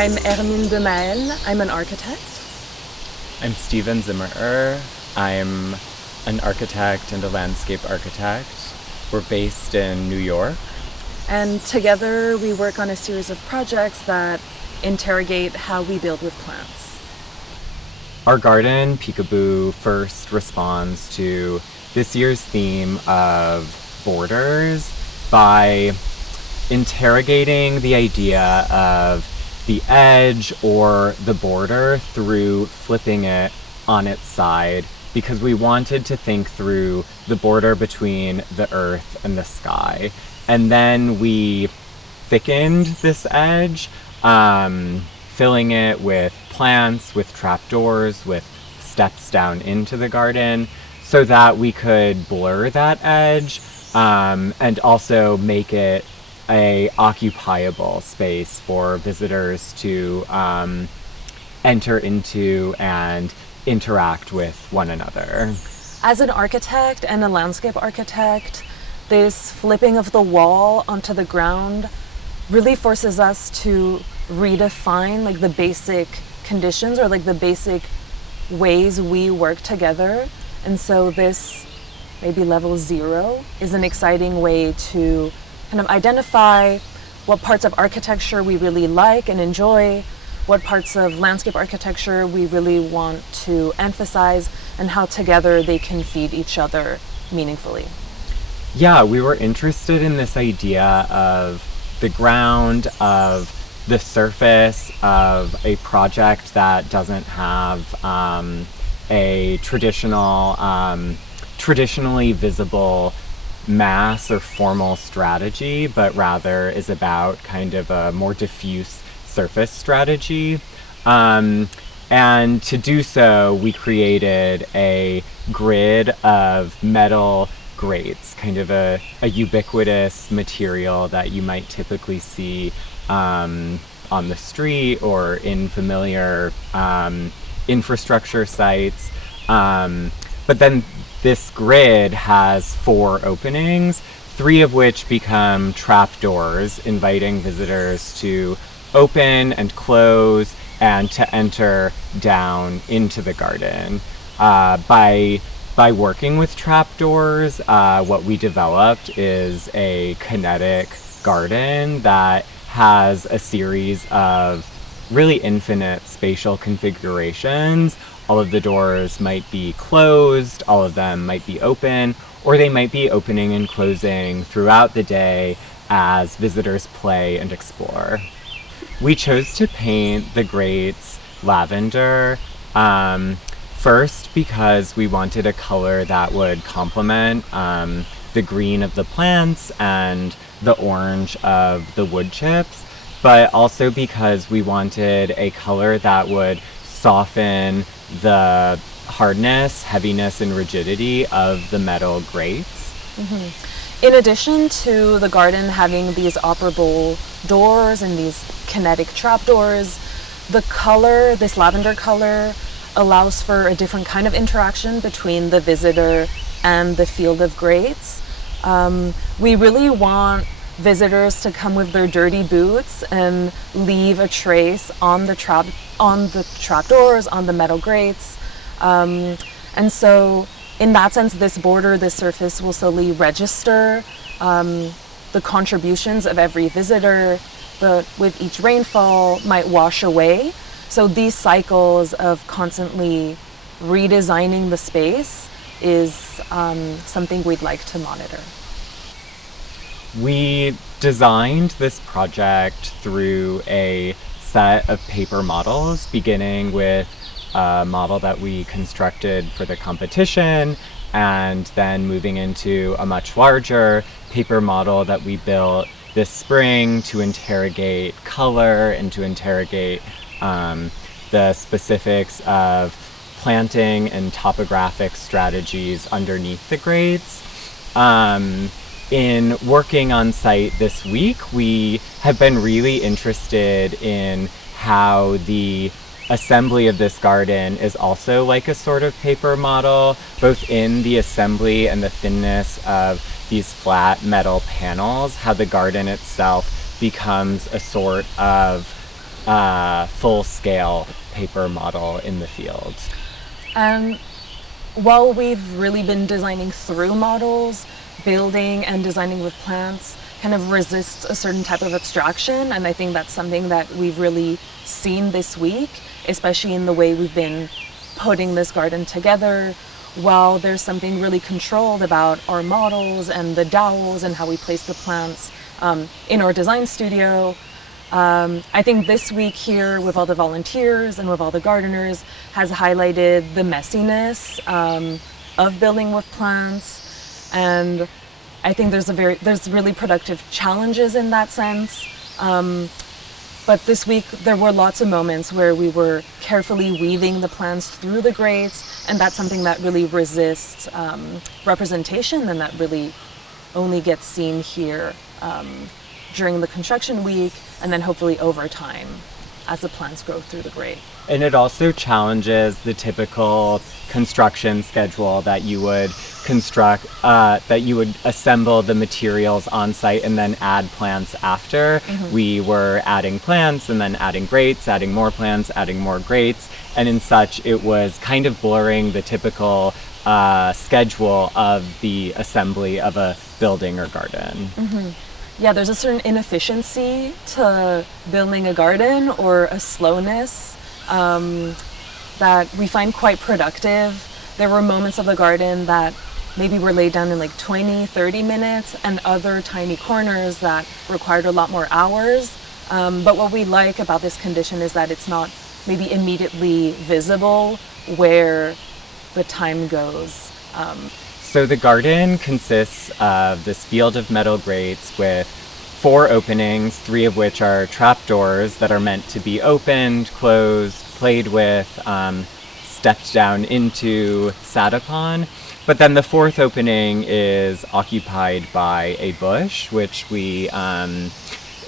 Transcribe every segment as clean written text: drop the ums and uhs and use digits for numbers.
I'm Hermine de Mael. I'm an architect. I'm Steven Zimmerer. I'm an architect and a landscape architect. We're based in New York. And together we work on a series of projects that interrogate how we build with plants. Our garden, Peekaboo, first responds to this year's theme of borders by interrogating the idea of the edge or the border through flipping it on its side, because we wanted to think through the border between the earth and the sky. And then we thickened this edge, filling it with plants, with trapdoors, with steps down into the garden, so that we could blur that edge and also make it a occupiable space for visitors to enter into and interact with one another. As an architect and a landscape architect, this flipping of the wall onto the ground really forces us to redefine like the basic conditions or like the basic ways we work together. And so this maybe level 0 is an exciting way to kind of identify what parts of architecture we really like and enjoy, what parts of landscape architecture we really want to emphasize, and how together they can feed each other meaningfully. Yeah, we were interested in this idea of the ground, of the surface of a project that doesn't have a traditionally visible mass or formal strategy, but rather is about kind of a more diffuse surface strategy. And to do so, we created a grid of metal grates, kind of a ubiquitous material that you might typically see on the street or in familiar infrastructure sites. But then this grid has 4 openings, 3 of which become trapdoors, inviting visitors to open and close and to enter down into the garden. By working with trapdoors, what we developed is a kinetic garden that has a series of really infinite spatial configurations. All of the doors might be closed, all of them might be open, or they might be opening and closing throughout the day as visitors play and explore. We chose to paint the grates lavender, first because we wanted a color that would complement the green of the plants and the orange of the wood chips, but also because we wanted a color that would soften the hardness, heaviness, and rigidity of the metal grates. Mm-hmm. In addition to the garden having these operable doors and these kinetic trapdoors, the color, this lavender color, allows for a different kind of interaction between the visitor and the field of grates. We really want visitors to come with their dirty boots and leave a trace on the trapdoors, on the metal grates. And so in that sense, this border, this surface will slowly register the contributions of every visitor, but with each rainfall might wash away. So these cycles of constantly redesigning the space is something we'd like to monitor. We designed this project through a set of paper models, beginning with a model that we constructed for the competition, and then moving into a much larger paper model that we built this spring to interrogate color and to interrogate the specifics of planting and topographic strategies underneath the grates. In working on site this week, we have been really interested in how the assembly of this garden is also like a sort of paper model, both in the assembly and the thinness of these flat metal panels, how the garden itself becomes a sort of full-scale paper model in the field. And while we've really been designing through models, building and designing with plants kind of resists a certain type of abstraction, and I think that's something that we've really seen this week, especially in the way we've been putting this garden together. While there's something really controlled about our models and the dowels and how we place the plants in our design studio, I think this week here with all the volunteers and with all the gardeners has highlighted the messiness of building with plants, and I think there's really productive challenges in that sense. But this week there were lots of moments where we were carefully weaving the plants through the grates, and that's something that really resists representation, and that really only gets seen here during the construction week, and then hopefully over time as the plants grow through the grate. And it also challenges the typical construction schedule that you would construct, that you would assemble the materials on site and then add plants after. We were adding plants and then adding grates, adding more plants, adding more grates, and in such it was kind of blurring the typical schedule of the assembly of a building or garden. Yeah, there's a certain inefficiency to building a garden, or a slowness that we find quite productive. There were moments of the garden that maybe were laid down in like 20, 30 minutes, and other tiny corners that required a lot more hours. But what we like about this condition is that it's not maybe immediately visible where the time goes. So the garden consists of this field of metal grates with 4 openings, 3 of which are trapdoors that are meant to be opened, closed, played with, stepped down into, sat upon. But then the 4th opening is occupied by a bush, which we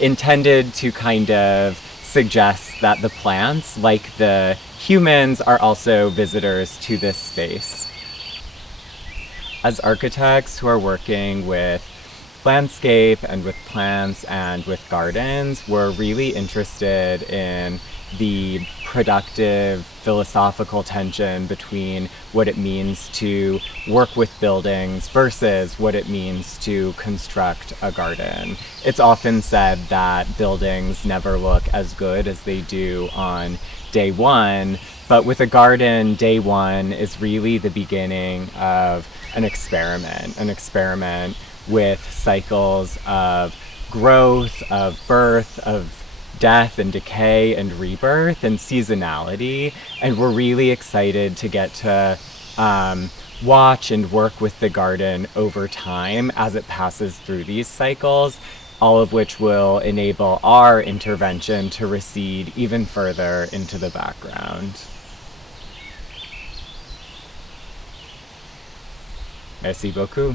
intended to kind of suggest that the plants, like the humans, are also visitors to this space. As architects who are working with landscape and with plants and with gardens, we're really interested in the productive philosophical tension between what it means to work with buildings versus what it means to construct a garden. It's often said that buildings never look as good as they do on day one, but with a garden, day one is really the beginning of an experiment with cycles of growth, of birth, of death and decay and rebirth and seasonality. And we're really excited to get to watch and work with the garden over time as it passes through these cycles, all of which will enable our intervention to recede even further into the background. Merci beaucoup.